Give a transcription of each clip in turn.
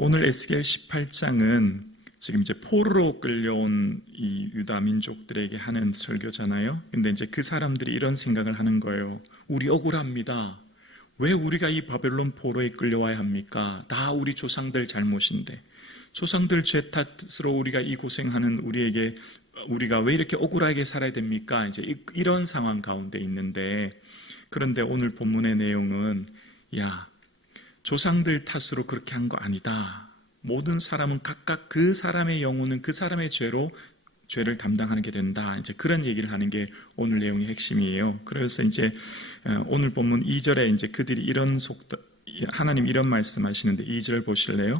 오늘 에스겔 18장은 지금 이제 포로로 끌려온 이 유다 민족들에게 하는 설교잖아요. 근데 이제 그 사람들이 이런 생각을 하는 거예요. 우리 억울합니다. 왜 우리가 이 바벨론 포로에 끌려와야 합니까? 다 우리 조상들 잘못인데, 조상들 죄 탓으로 우리가 이 고생하는 우리에게 우리가 왜 이렇게 억울하게 살아야 됩니까? 이제 이런 상황 가운데 있는데, 그런데 오늘 본문의 내용은 조상들 탓으로 그렇게 한 거 아니다. 모든 사람은 각각 그 사람의 영혼은 그 사람의 죄를 담당하게 된다. 이제 그런 얘기를 하는 게 오늘 내용의 핵심이에요. 그래서 이제 오늘 본문 2절에 이제 그들이 하나님 이런 말씀하시는데 2절 보실래요?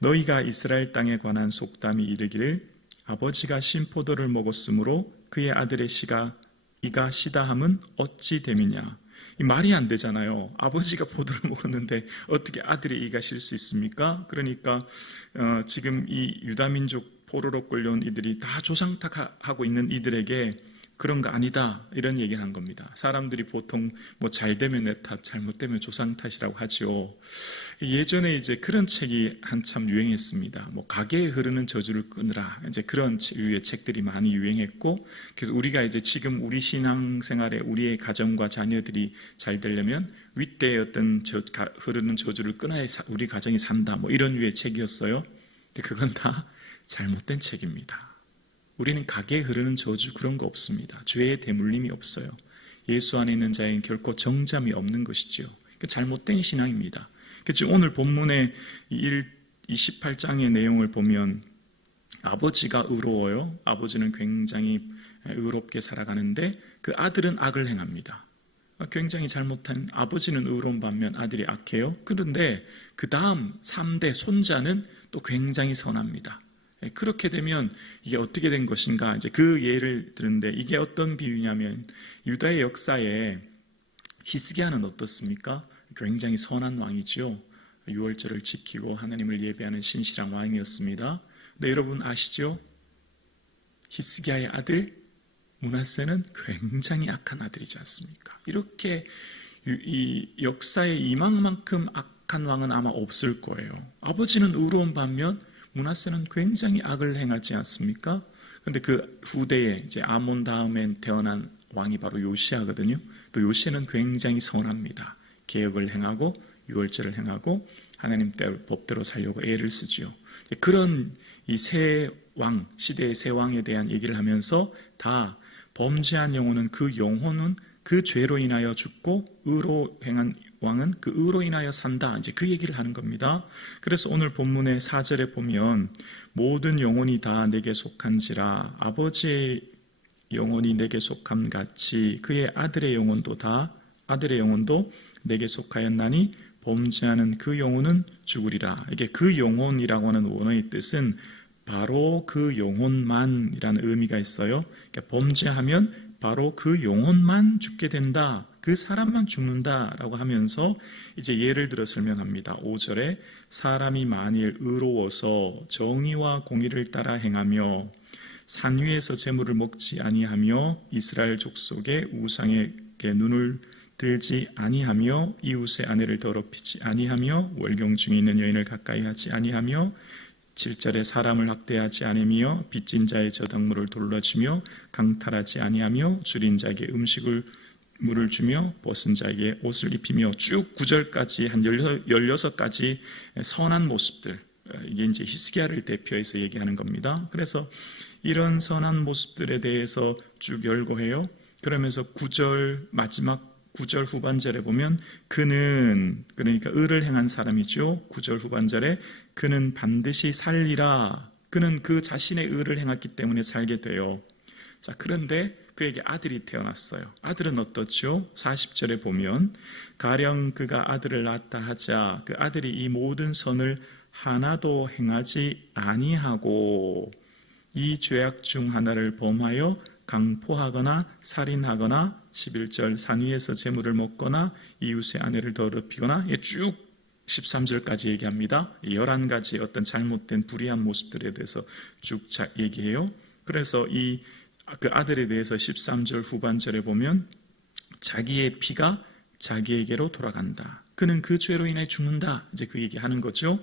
너희가 이스라엘 땅에 관한 속담이 이르기를 아버지가 신포도를 먹었으므로 그의 아들의 이가 시다함은 어찌 됨이냐. 이 말이 안 되잖아요. 아버지가 포도를 먹었는데 어떻게 아들의 이가 실 수 있습니까? 그러니까 지금 이 유다민족 포로로 끌려온 이들이 다 조상 탓하고 있는 이들에게 그런 거 아니다 이런 얘기를 한 겁니다. 사람들이 보통 뭐 잘 되면 내 탓, 잘못되면 조상 탓이라고 하죠. 예전에 이제 그런 책이 한참 유행했습니다. 뭐 가게에 흐르는 저주를 끊으라 이제 그런 유의 책들이 많이 유행했고, 그래서 우리가 이제 지금 우리 신앙생활에 우리의 가정과 자녀들이 잘 되려면 윗대의 어떤 흐르는 저주를 끊어야 우리 가정이 산다 뭐 이런 유의 책이었어요. 근데 그건 다 잘못된 책입니다. 우리는 가게에 흐르는 저주 그런 거 없습니다. 죄의 대물림이 없어요. 예수 안에 있는 자에겐 결코 정잠이 없는 것이죠. 잘못된 신앙입니다. 지금 오늘 본문의 28장의 내용을 보면 아버지가 의로워요. 아버지는 굉장히 의롭게 살아가는데 그 아들은 악을 행합니다. 굉장히 잘못한 아버지는 의로운 반면 아들이 악해요. 그런데 그 다음 3대 손자는 또 굉장히 선합니다. 그렇게 되면 이게 어떻게 된 것인가? 이제 그 예를 드는데 이게 어떤 비유냐면 유다의 역사에 히스기야는 어떻습니까? 굉장히 선한 왕이죠. 유월절을 지키고 하나님을 예배하는 신실한 왕이었습니다. 근데 여러분 아시죠? 히스기야의 아들 므낫세는 굉장히 악한 아들이지 않습니까? 이렇게 이 역사에 이만큼 악한 왕은 아마 없을 거예요. 아버지는 의로운 반면 므낫세는 굉장히 악을 행하지 않습니까? 그런데 그 후대에 이제 아몬 다음에 태어난 왕이 바로 요시아거든요. 또 요시아는 굉장히 선합니다. 개혁을 행하고 유월절을 행하고 하나님 법대로 살려고 애를 쓰지요. 그런 이 새 왕, 시대의 새 왕에 대한 얘기를 하면서 다 범죄한 영혼은 그 죄로 인하여 죽고 의로 행한 왕은 그 의로 인하여 산다. 이제 그 얘기를 하는 겁니다. 그래서 오늘 본문의 4절에 보면 모든 영혼이 다 내게 속한지라 아버지의 영혼이 내게 속함 같이 그의 아들의 영혼도 내게 속하였나니 범죄하는 그 영혼은 죽으리라. 이게 그 영혼이라고 하는 원어의 뜻은 바로 그 영혼만이라는 의미가 있어요. 그러니까 범죄하면 바로 그 영혼만 죽게 된다. 그 사람만 죽는다라고 하면서 이제 예를 들어 설명합니다. 5절에 사람이 만일 의로워서 정의와 공의를 따라 행하며 산 위에서 재물을 먹지 아니하며 이스라엘 족속의 우상에게 눈을 들지 아니하며 이웃의 아내를 더럽히지 아니하며 월경 중에 있는 여인을 가까이 하지 아니하며 7절에 사람을 학대하지 않으며 빚진 자의 저당물을 돌려주며 강탈하지 아니하며 줄인 자에게 물을 주며 벗은 자에게 옷을 입히며 쭉 9절까지 한 16가지 선한 모습들, 이게 이제 히스기야를 대표해서 얘기하는 겁니다. 그래서 이런 선한 모습들에 대해서 쭉 열거해요. 그러면서 마지막 9절 후반절에 보면 그는, 그러니까 의를 행한 사람이죠. 9절 후반절에 그는 반드시 살리라. 그는 그 자신의 의를 행했기 때문에 살게 돼요. 자, 그런데 그에게 아들이 태어났어요. 아들은 어떻죠? 40절에 보면 가령 그가 아들을 낳았다 하자 그 아들이 이 모든 선을 하나도 행하지 아니하고 이 죄악 중 하나를 범하여 강포하거나 살인하거나 11절 산 위에서 재물을 먹거나 이웃의 아내를 더럽히거나 쭉 13절까지 얘기합니다. 11가지 어떤 잘못된 불의한 모습들에 대해서 쭉 얘기해요. 그래서 그 아들에 대해서 13절 후반절에 보면 자기의 피가 자기에게로 돌아간다. 그는 그 죄로 인해 죽는다. 이제 그 얘기하는 거죠.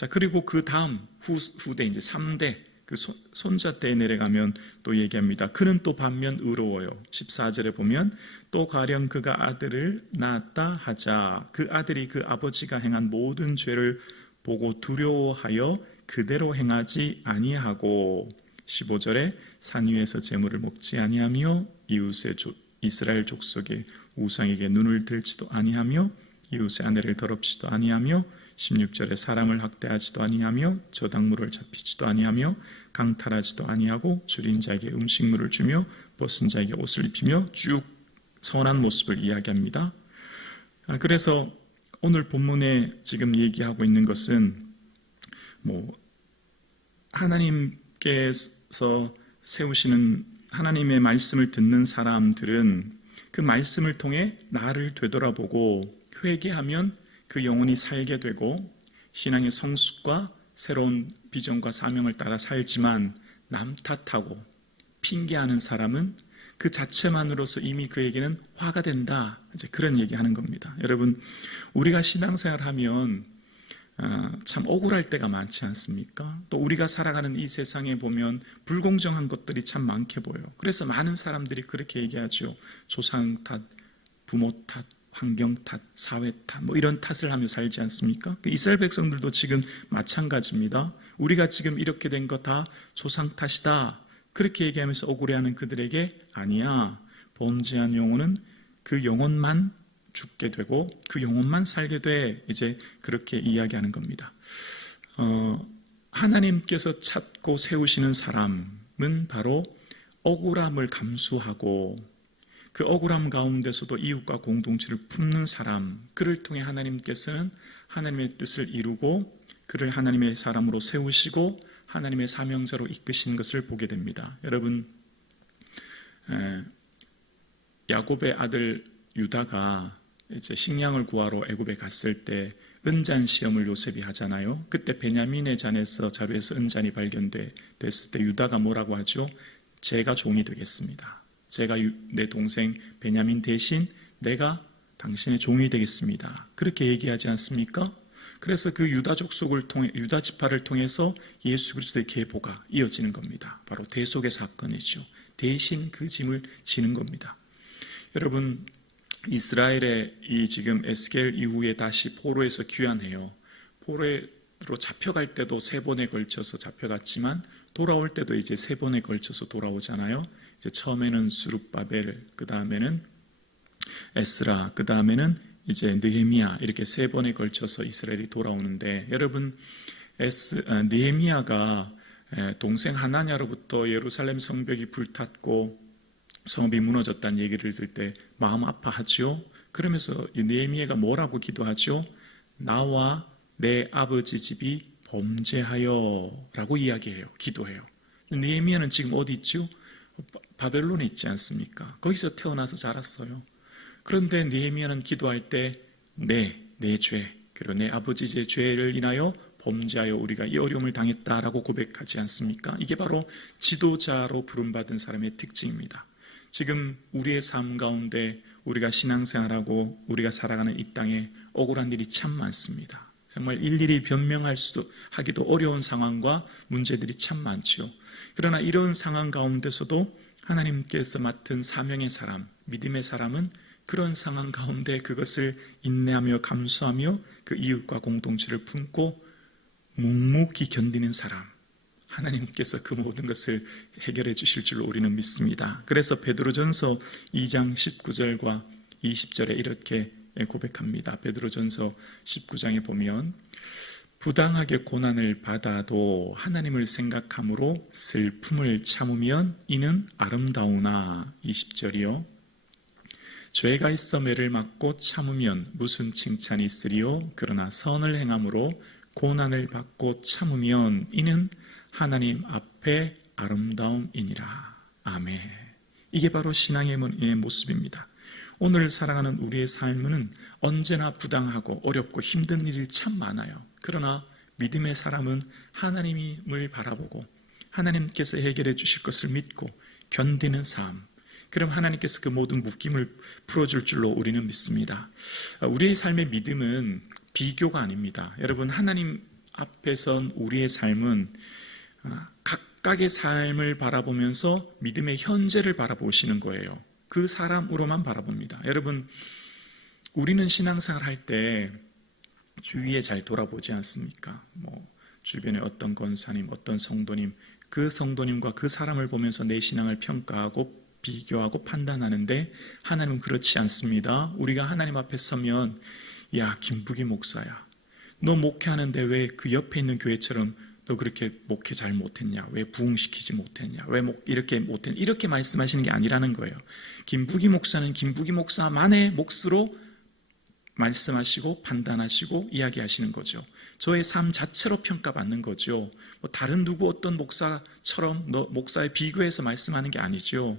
자, 그리고 그 다음 후대 이제 3대 그 손자 때에 내려가면 또 얘기합니다. 그는 또 반면 의로워요. 14절에 보면 또 가령 그가 아들을 낳았다 하자 그 아들이 그 아버지가 행한 모든 죄를 보고 두려워하여 그대로 행하지 아니하고 15절에 산 위에서 제물을 먹지 아니하며 이웃의 이스라엘 족속의 우상에게 눈을 들지도 아니하며 이웃의 아내를 더럽히지도 아니하며 16절에 사람을 학대하지도 아니하며 저당물을 잡히지도 아니하며 강탈하지도 아니하고 줄인 자에게 음식물을 주며 벗은 자에게 옷을 입히며 쭉 선한 모습을 이야기합니다. 그래서 오늘 본문에 지금 얘기하고 있는 것은 하나님께서 세우시는 하나님의 말씀을 듣는 사람들은 그 말씀을 통해 나를 되돌아보고 회개하면 그 영혼이 살게 되고 신앙의 성숙과 새로운 비전과 사명을 따라 살지만 남 탓하고 핑계하는 사람은 그 자체만으로서 이미 그에게는 화가 된다. 이제 그런 얘기하는 겁니다. 여러분, 우리가 신앙생활하면 참 억울할 때가 많지 않습니까? 또 우리가 살아가는 이 세상에 보면 불공정한 것들이 참 많게 보여요. 그래서 많은 사람들이 그렇게 얘기하죠. 조상 탓, 부모 탓, 환경 탓, 사회 탓, 이런 탓을 하며 살지 않습니까? 이스라엘 백성들도 지금 마찬가지입니다. 우리가 지금 이렇게 된 거 다 조상 탓이다. 그렇게 얘기하면서 억울해하는 그들에게 아니야. 범죄한 영혼은 그 영혼만 죽게 되고 그 영혼만 살게 돼. 이제 그렇게 이야기하는 겁니다. 하나님께서 찾고 세우시는 사람은 바로 억울함을 감수하고 그 억울함 가운데서도 이웃과 공동체를 품는 사람, 그를 통해 하나님께서는 하나님의 뜻을 이루고 그를 하나님의 사람으로 세우시고 하나님의 사명자로 이끄시는 것을 보게 됩니다. 여러분, 야곱의 아들 유다가 이제 식량을 구하러 애굽에 갔을 때 은잔 시험을 요셉이 하잖아요. 그때 베냐민의 잔에서 자루에서 은잔이 발견됐을 때 유다가 뭐라고 하죠? 제가 종이 되겠습니다. 제가 내 동생 베냐민 대신 내가 당신의 종이 되겠습니다. 그렇게 얘기하지 않습니까? 그래서 그 유다 족속을 통해 유다 지파를 통해서 예수 그리스도의 계보가 이어지는 겁니다. 바로 대속의 사건이죠. 대신 그 짐을 지는 겁니다. 여러분, 이스라엘의 이 지금 에스겔 이후에 다시 포로에서 귀환해요. 포로로 잡혀갈 때도 3번에 걸쳐서 잡혀갔지만 돌아올 때도 이제 3번에 걸쳐서 돌아오잖아요. 이제 처음에는 수룹바벨, 그 다음에는 에스라, 그 다음에는 이제 느헤미야, 이렇게 3번에 걸쳐서 이스라엘이 돌아오는데, 여러분, 느헤미야가 동생 하나냐로부터 예루살렘 성벽이 불탔고 성읍이 무너졌다는 얘기를 들을 때 마음 아파하죠. 그러면서 이 느헤미야가 뭐라고 기도하죠? 나와 내 아버지 집이 범죄하여 라고 이야기해요. 기도해요. 느헤미야는 지금 어디 있죠? 바벨론에 있지 않습니까? 거기서 태어나서 자랐어요. 그런데 느헤미야는 기도할 때 내 죄, 그리고 내 아버지의 죄를 인하여 범죄하여 우리가 이 어려움을 당했다라고 고백하지 않습니까? 이게 바로 지도자로 부름받은 사람의 특징입니다. 지금 우리의 삶 가운데 우리가 신앙생활하고 우리가 살아가는 이 땅에 억울한 일이 참 많습니다. 정말 일일이 하기도 어려운 상황과 문제들이 참 많죠. 그러나 이런 상황 가운데서도 하나님께서 맡은 사명의 사람, 믿음의 사람은 그런 상황 가운데 그것을 인내하며 감수하며 그 이웃과 공동체를 품고 묵묵히 견디는 사람, 하나님께서 그 모든 것을 해결해 주실 줄로 우리는 믿습니다. 그래서 베드로전서 2장 19절과 20절에 이렇게 고백합니다. 베드로전서 19장에 보면 부당하게 고난을 받아도 하나님을 생각함으로 슬픔을 참으면 이는 아름다우나. 20절이요. 죄가 있어 매를 맞고 참으면 무슨 칭찬이 있으리요. 그러나 선을 행함으로 고난을 받고 참으면 이는 하나님 앞에 아름다움이니라. 아멘. 이게 바로 신앙의 모습입니다. 오늘 살아가는 우리의 삶은 언제나 부당하고 어렵고 힘든 일이 참 많아요. 그러나 믿음의 사람은 하나님을 바라보고 하나님께서 해결해 주실 것을 믿고 견디는 삶, 그럼 하나님께서 그 모든 묶임을 풀어줄 줄로 우리는 믿습니다. 우리의 삶의 믿음은 비교가 아닙니다. 여러분, 하나님 앞에 선 우리의 삶은 각각의 삶을 바라보면서 믿음의 현재를 바라보시는 거예요. 그 사람으로만 바라봅니다. 여러분, 우리는 신앙생활 할 때 주위에 잘 돌아보지 않습니까? 주변에 어떤 권사님, 어떤 성도님, 그 성도님과 그 사람을 보면서 내 신앙을 평가하고 비교하고 판단하는데, 하나님은 그렇지 않습니다. 우리가 하나님 앞에 서면, 야, 김부기 목사야, 너 목회하는데 왜 그 옆에 있는 교회처럼 너 그렇게 목회 잘 못했냐? 왜 부흥시키지 못했냐? 왜 이렇게 못했냐? 이렇게 말씀하시는 게 아니라는 거예요. 김부기 목사는 김부기 목사만의 몫으로 말씀하시고 판단하시고 이야기하시는 거죠. 저의 삶 자체로 평가받는 거죠. 다른 누구 어떤 목사처럼 목사에 비교해서 말씀하는 게 아니죠.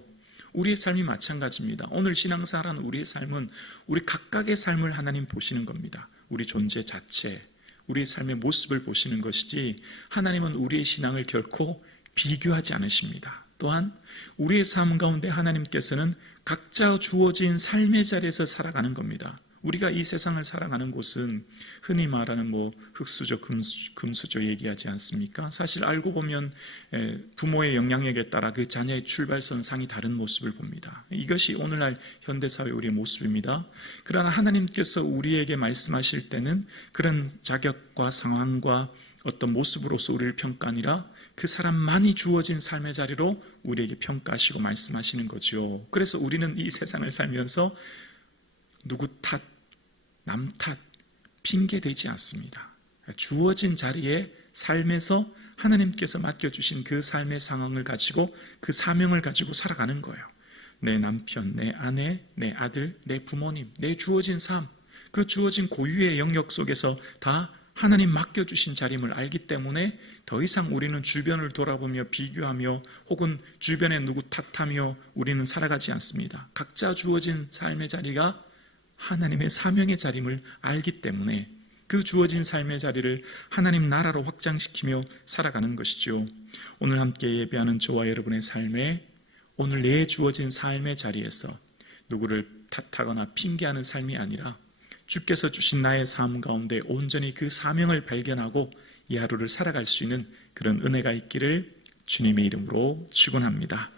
우리의 삶이 마찬가지입니다. 오늘 신앙생활하는 우리의 삶은 우리 각각의 삶을 하나님 보시는 겁니다. 우리 존재 자체, 우리의 삶의 모습을 보시는 것이지, 하나님은 우리의 신앙을 결코 비교하지 않으십니다. 또한 우리의 삶 가운데 하나님께서는 각자 주어진 삶의 자리에서 살아가는 겁니다. 우리가 이 세상을 살아가는 곳은 흔히 말하는 흙수저, 금수저 얘기하지 않습니까? 사실 알고 보면 부모의 영향력에 따라 그 자녀의 출발선상이 다른 모습을 봅니다. 이것이 오늘날 현대사회 우리의 모습입니다. 그러나 하나님께서 우리에게 말씀하실 때는 그런 자격과 상황과 어떤 모습으로서 우리를 평가 아니라 그 사람만이 주어진 삶의 자리로 우리에게 평가하시고 말씀하시는 거죠. 그래서 우리는 이 세상을 살면서 누구 탓, 남 탓, 핑계 대지 않습니다. 주어진 자리에 삶에서 하나님께서 맡겨주신 그 삶의 상황을 가지고 그 사명을 가지고 살아가는 거예요. 내 남편, 내 아내, 내 아들, 내 부모님, 내 주어진 삶, 그 주어진 고유의 영역 속에서 다 하나님 맡겨주신 자림을 알기 때문에 더 이상 우리는 주변을 돌아보며 비교하며 혹은 주변에 누구 탓하며 우리는 살아가지 않습니다. 각자 주어진 삶의 자리가 하나님의 사명의 자림을 알기 때문에 그 주어진 삶의 자리를 하나님 나라로 확장시키며 살아가는 것이죠. 오늘 함께 예배하는 저와 여러분의 삶에 오늘 내 주어진 삶의 자리에서 누구를 탓하거나 핑계하는 삶이 아니라 주께서 주신 나의 삶 가운데 온전히 그 사명을 발견하고 이 하루를 살아갈 수 있는 그런 은혜가 있기를 주님의 이름으로 축원합니다.